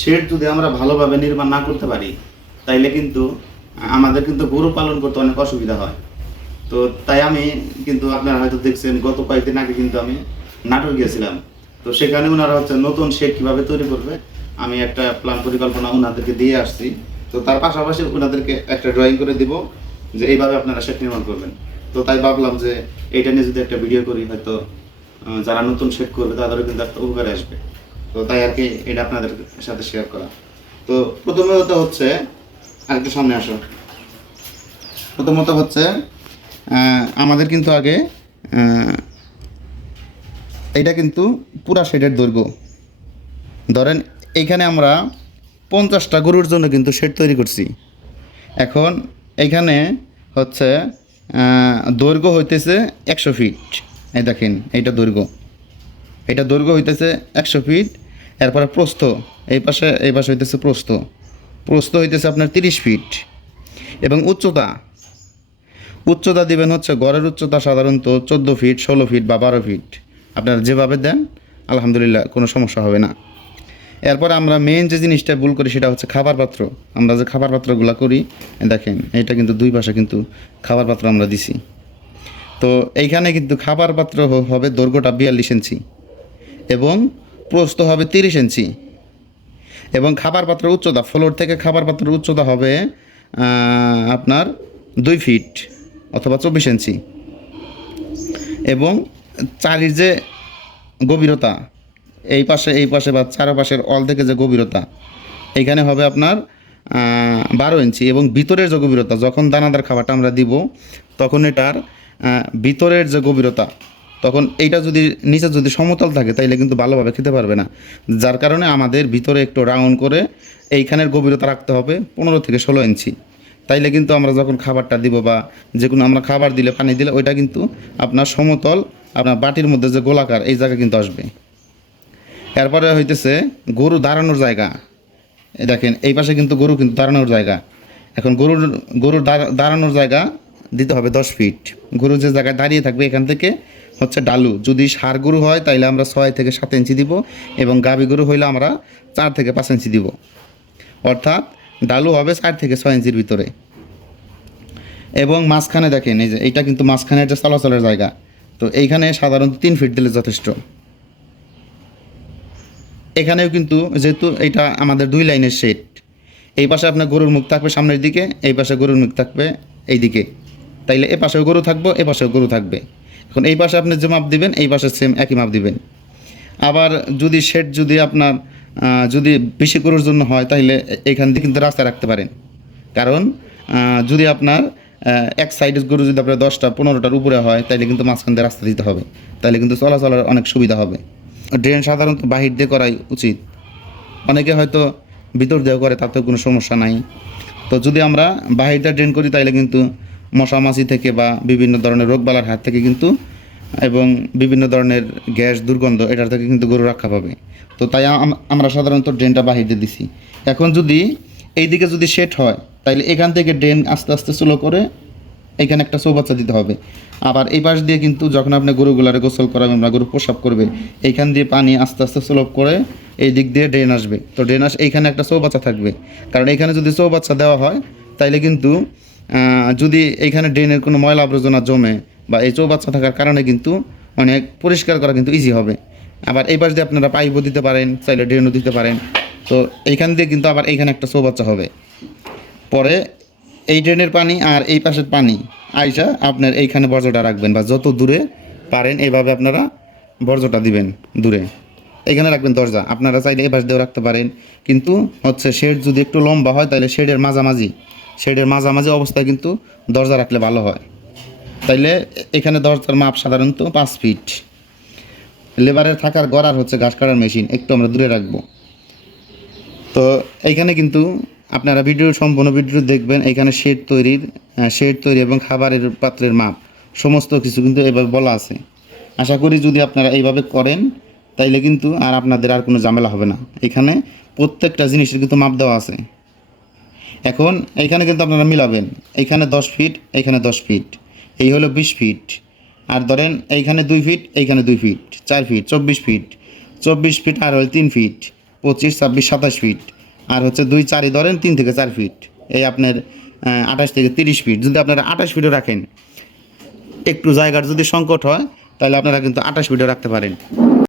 Shade যদি আমরা ভালোভাবে নির্মাণ না করতে পারি, তাইলে কিন্তু আমাদের কিন্তু গরু পালন করতে অনেক অসুবিধা হয়। তো তাই আমি কিন্তু আপনারা হয়তো দেখছেন, গত কয়েকদিন আগে কিন্তু আমি নাটক গিয়েছিলাম। তো সেখানে ওনারা হচ্ছে নতুন শেড কীভাবে তৈরি করবে, আমি একটা প্ল্যান পরিকল্পনা ওনাদেরকে দিয়ে আসছি। তো তার পাশাপাশি ওনাদেরকে একটা ড্রয়িং করে দিব, যে এইভাবে আপনারা শেড নির্মাণ করবেন। তো তাই ভাবলাম যে এইটা নিয়ে যদি একটা ভিডিও করি, হয়তো যারা নতুন শেড করবে, তাদেরও কিন্তু একটা উপকারে আসবে। তো তাই আর কি এটা আপনাদের সাথে শেয়ার করা। তো প্রথমত হচ্ছে, আরেকটু সামনে আসো। প্রথমত হচ্ছে আমাদের কিন্তু আগে এটা কিন্তু পুরা শেডের দৈর্ঘ্য। ধরেন, এইখানে আমরা পঞ্চাশটা গরুর জন্য কিন্তু শেড তৈরি করছি। এখন এইখানে হচ্ছে দৈর্ঘ্য হইতেছে একশো ফিট। এই দেখেন, এইটা দৈর্ঘ্য। এটা দৈর্ঘ্য হইতেছে একশো ফিট। এরপরে প্রস্থ, এই পাশে এই পাশে হইতেছে প্রস্থ। প্রস্থ হইতেছে আপনার তিরিশ ফিট। এবং উচ্চতা উচ্চতা দিবেন হচ্ছে গড়ের উচ্চতা সাধারণত চোদ্দ ফিট, ষোলো ফিট বা বারো ফিট। আপনারা যেভাবে দেন, আলহামদুলিল্লাহ কোনো সমস্যা হবে না। এরপর আমরা মেন যে জিনিসটা ভুল করি সেটা হচ্ছে খাবার পাত্র। আমরা যে খাবার পাত্রগুলো করি, দেখেন এটা কিন্তু দুই পাশে কিন্তু খাবার পাত্র আমরা দিছি। তো এইখানে কিন্তু খাবার পাত্র হবে দৈর্ঘ্যটা বিয়াল্লিশ ইঞ্চি। এবং প্রস্থ হবে তিরিশ ইঞ্চি। এবং খাবার পাত্রের উচ্চতা, ফ্লোর থেকে খাবার পাত্রের উচ্চতা হবে আপনার দুই ফিট অথবা চব্বিশ ইঞ্চি। এবং চারির যে গভীরতা, এই পাশে এই পাশে বা চারপাশের অল থেকে যে গভীরতা এইখানে হবে আপনার বারো ইঞ্চি। এবং ভিতরের যে গভীরতা, যখন দানাদার খাবারটা আমরা দিব, তখন এটার ভিতরের যে গভীরতা তখন এইটা যদি নিচে যদি সমতল থাকে, তাইলে কিন্তু ভালোভাবে খেতে পারবে না। যার কারণে আমাদের ভিতরে একটু রাউন্ড করে এইখানের গভীরতা রাখতে হবে পনেরো থেকে ষোলো ইঞ্চি। তাইলে কিন্তু আমরা যখন খাবারটা দিব বা যে কোনো আমরা খাবার দিলে, পানি দিলে, ওইটা কিন্তু আপনার সমতল, আপনার বাটির মধ্যে যে গোলাকার, এই জায়গা কিন্তু আসবে। এরপরে হইতেছে গরু দাঁড়ানোর জায়গা। দেখেন, এই পাশে কিন্তু গরু কিন্তু দাঁড়ানোর জায়গা। এখন গরুর গরুর দাঁড়ানোর জায়গা দিতে হবে দশ ফিট। গরু যে জায়গায় দাঁড়িয়ে থাকবে এখান থেকে হচ্ছে ডালু। যদি সার গরু হয়, তাইলে আমরা ছয় থেকে সাত ইঞ্চি দিব এবং গাভী গরু হইলে আমরা চার থেকে পাঁচ ইঞ্চি দিব। অর্থাৎ ডালু হবে চার থেকে ছয় ইঞ্চির ভিতরে। এবং মাঝখানে দেখেন, এই যে এইটা কিন্তু মাঝখানের যে চলাচলের জায়গা। তো এইখানে সাধারণত তিন ফিট দিলে যথেষ্ট। এখানেও কিন্তু যেহেতু এটা আমাদের দুই লাইনের শেড, এই পাশে আপনার গরুর মুখ থাকবে সামনের দিকে, এই পাশে গরুর মুখ থাকবে এই দিকে তাইলে এ পাশেও গরু থাকবে, এ পাশেও গরু থাকবে। এখন এই পাশে আপনি যে মাপ দিবেন, এই পাশে সেম একই মাপ দিবেন। আবার যদি শেড যদি আপনার যদি বেশি গরুর জন্য হয়, তাহলে এখান দিয়ে কিন্তু রাস্তা রাখতে পারেন। কারণ যদি আপনার এক সাইডের গরু যদি আপনার দশটা, পনেরোটার উপরে হয়, তাহলে কিন্তু মাঝখান দিয়ে রাস্তা দিতে হবে। তাহলে কিন্তু চলাচলের অনেক সুবিধা হবে। ড্রেন সাধারণত বাহির দিয়ে করাই উচিত। অনেকে হয়তো ভিতর দিয়ে করে, তাতেও কোনো সমস্যা নাই। তো যদি আমরা বাহির দিয়ে ড্রেন করি, তাহলে কিন্তু মশা মাছি থেকে বা বিভিন্ন ধরনের রোগবালার হাত থেকে কিন্তু এবং বিভিন্ন ধরনের গ্যাস দুর্গন্ধ এটার থেকে কিন্তু গরু রক্ষা পাবে। তো তাই আমরা সাধারণত ড্রেনটা বাহির দিয়ে দিছি। এখন যদি এইদিকে যদি সেট হয় তাহলে এখান থেকে ড্রেন আস্তে আস্তে স্লো করে এখানে একটা চৌবাচ্চা দিতে হবে। আবার এই পাশ দিয়ে কিন্তু যখন আপনি গরুগুলারে গোসল করাবেন বা গরু প্রসাব করবে, এইখান দিয়ে পানি আস্তে আস্তে স্লোপ করে এই দিক দিয়ে ড্রেন আসবে। তো ড্রেন আস, এইখানে একটা চৌবাচ্চা থাকবে। কারণ এইখানে যদি চৌবাচ্চা দেওয়া হয়, তাইলে কিন্তু যদি এইখানে ড্রেনের কোনো ময়লা আবর্জনা জমে বা এই চৌবাচ্চা থাকার কারণে কিন্তু অনেক পরিষ্কার করা কিন্তু ইজি হবে। আবার এই পাশ দিয়ে আপনারা পাইপও দিতে পারেন, চাইলে ড্রেনও দিতে পারেন। তো এইখান দিয়ে কিন্তু আবার এইখানে একটা চৌবাচ্চা হবে। পরে এই ড্রেনের পানি আর এই পাশের পানি আইসা আপনার এইখানে বর্জ্যটা রাখবেন বা যত দূরে পারেন, এইভাবে আপনারা বর্জ্যটা দিবেন দূরে। এখানে রাখবেন দরজা। আপনারা চাইলে এই পাশ দিয়েও রাখতে পারেন। কিন্তু হচ্ছে শেড যদি একটু লম্বা হয় তাহলে শেডের মাঝামাঝি। শেডের মাঝামাঝি অবস্থায় কিন্তু দরজা রাখলে ভালো হয়। তাইলে এখানে দরজার মাপ সাধারণত পাঁচ ফিট। লেবারের থাকার গড়ার হচ্ছে ঘাস কাটার মেশিন, একটু আমরা দূরে রাখব। তো এইখানে কিন্তু আপনারা ভিডিও, সম্পূর্ণ ভিডিও দেখবেন, এখানে শেড তৈরির শেড তৈরি এবং খাবারের পাত্রের মাপ, সমস্ত কিছু কিন্তু এভাবে বলা আছে। আশা করি যদি আপনারা এইভাবে করেন তাইলে কিন্তু আর আপনাদের আর কোনো ঝামেলা হবে না। এখানে প্রত্যেকটা জিনিসের কিন্তু মাপ দেওয়া আছে। এখন এইখানে কিন্তু আপনারা মিলাবেন। এইখানে দশ ফিট এইখানে দশ ফিট। এই হলো বিশ ফিট। আর ধরেন এইখানে দুই ফিট, এইখানে দুই ফিট, চার ফিট, চব্বিশ ফিট। চব্বিশ ফিট আর হলো তিন ফিট। পঁচিশ, ছাব্বিশ, সাতাশ ফিট। আর হচ্ছে দুই চারি ধরেন তিন থেকে চার ফিট। এই আপনার আঠাশ থেকে তিরিশ ফিট। যদি আপনারা আঠাশ ফিটও রাখেন, একটু জায়গার যদি সংকট হয় তাহলে আপনারা কিন্তু আঠাশ ফিটও রাখতে পারেন।